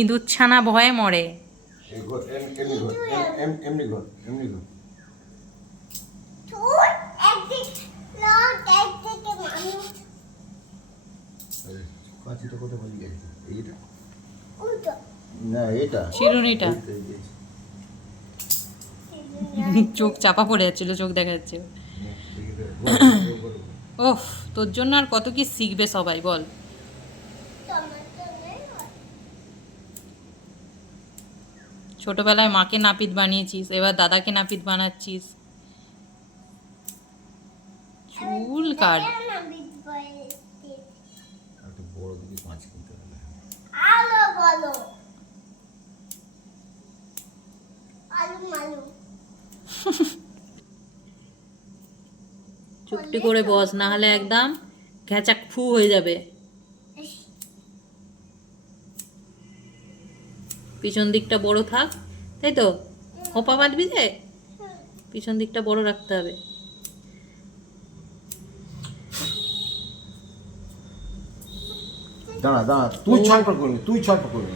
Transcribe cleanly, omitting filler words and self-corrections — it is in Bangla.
ইঁদুর ছানা ভয়ে মরে। এমনি ঘর এমনি ঘর। কাঁচিটা কোথায় বলি গেছে? এইটা না, এটা চিরুনিটা চোখ চাপা পড়ে যাচ্ছিল, চোখ দেখা যাচ্ছে। ওহ, তোর জন্য আর কত কি শিখবে সবাই বল। ছোটবেলায় মাকে নাপিত বানিয়েছিস, এবার দাদাকে নাপিত বানাচ্ছিস। চুল কাট। একটা বড় দিকে পাঁচ কিনতে হবে। চুপটি করে বস, না হলে একদম ঘ্যাচাক ফু হয়ে যাবে। পিছন দিকটা বড় থাক, তাই তো? খোপা বাঁধবি যে, পিছন দিকটা বড় রাখতে হবে। দাঁড়া দাঁড়া, তুই ছটফট করবি, তুই ছটফট করবি।